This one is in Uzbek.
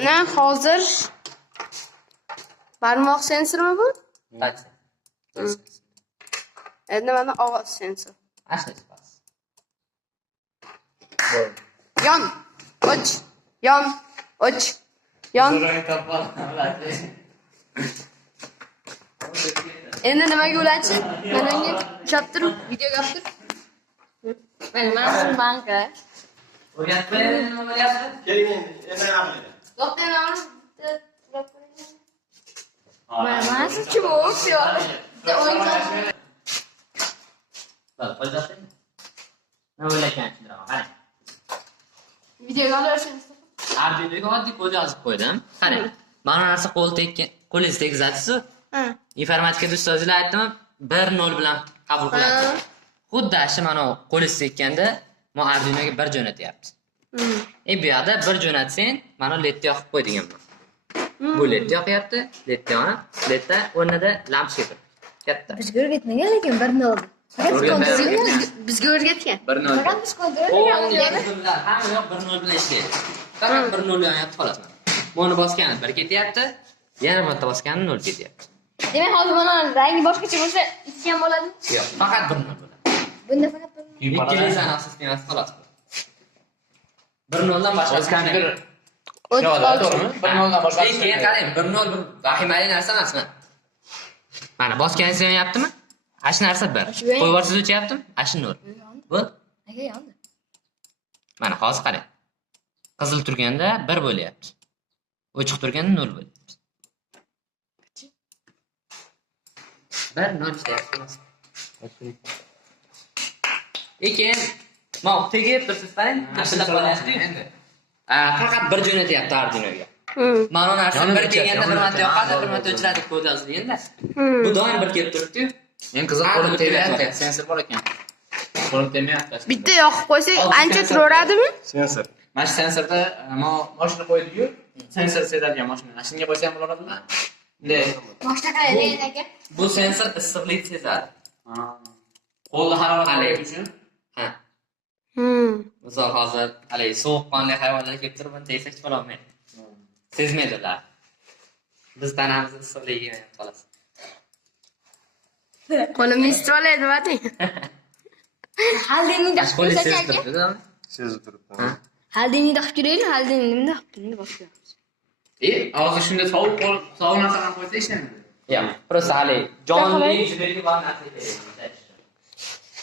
Ana hozir barmoq sensormi bu? Touch. Endi mana ovoz sensor. Ashna chiqas. Yon, och, yon, och, yon. Endi nimaga ulachi? Mana unga ushlab turib, video olib tur. Mana banka. O'rgatib nima bo'lyapti? Keling endi nima qiladi? To'xtang, mana kim u? Nima bo'layotganini tushundiraman. Qarang. Videoga olashingiz. Arduinoga oddiy kod yozib qo'ydim. Qarang. Mana narsa qo'lingiz tegizasiz-ku. Ha. Informatika ustozlar aytdimi? 1-0 bilan qabul qiladi. Xuddi shu mana qo'lingiz tekkanda, men Arduinoga 1 jo'natyapti. Bu yerda 1 jo'natsang, mana ledni yoqib qo'y deganman. Bu ledni yoqyapti, ledni yonib, ledda o'rnida lampochka turibdi. Katta. Bizga o'rgatmagan lekin 1-0. Bizga o'rgatgan. 1-0. Faqat biz kontrol Hamma qilamiz. yoq 1-0 bilan ishlaydi. Faqat 1-0 yonyapti xolos. Buni bosgani 1 ketyapti, yana bitta bosgani 0 ketyapti. Demak, hozir mana rangi boshqacha bo'lsa, ikki ham bo'ladi. Yo'q, faqat 1-0 bo'ladi. Bunda faqat 1. Ikkalasi sistemasi xolos. 1-0 dan boshqa kompyuter. Yo'q, to'g'rimi? 1-0 dan boshqa. Keyin qarang, 1-0 bir vahimali narsa emas. Mana bosganingiz yonyaptimi? Ash narsa 1. Qo'yib yuborsiz o'chyaptimi? Ash 0. Bu? Aka yondi. Mana hozir qarang. Qizil turganda 1 bo'lyapti. O'chiq turganda 0 bo'lyapti. 1-0 ishlayapti. Keyin mana tegib tursiz qarang, tashlab qo'yapti endi. Faqat 1 jo'natyapti Arduinoga. Mana narsa 1 kelganda 1 marta yoqadi, 1 marta o'chiradi kod yozilganda. Bu doim 1 kelib turibdi. Men qiziq qo'lim tegayapti, sensor bor ekan. Qo'lim tegmayapti. Bitta yoqib qo'ysak, ancha turaveradimi? Sensor. Mana shu sensorda mashina qo'ydik-ku, sensor sezadigan mashina. Shunga qo'ysa ham bo'ladimi? Bunday. Boshqa qarang aka. Bu sensor issiqlik sezadi. Qo'lni harorat qilish uchun. Ha. Misol hozir haligi sovuqqonli hayvonlar kelib turib, buni tegsak chiqolmaydi. Sezmaydi ular. Biz tanamiz issiqligiga xolos. Qo'limni isitib olay deb ating. Haldingni daqib Qo'li ko'rsak sezib aka. turibdi-da. Sezib turibdi. Haldingni daqib ko'raylik, haldingni daqib ko'raylik boshlaymiz. Hozir shunda sovuq narsadan qo'ysa ishlamaydi. Yo'q, просто haligi jonli judayli bor narsa kerak.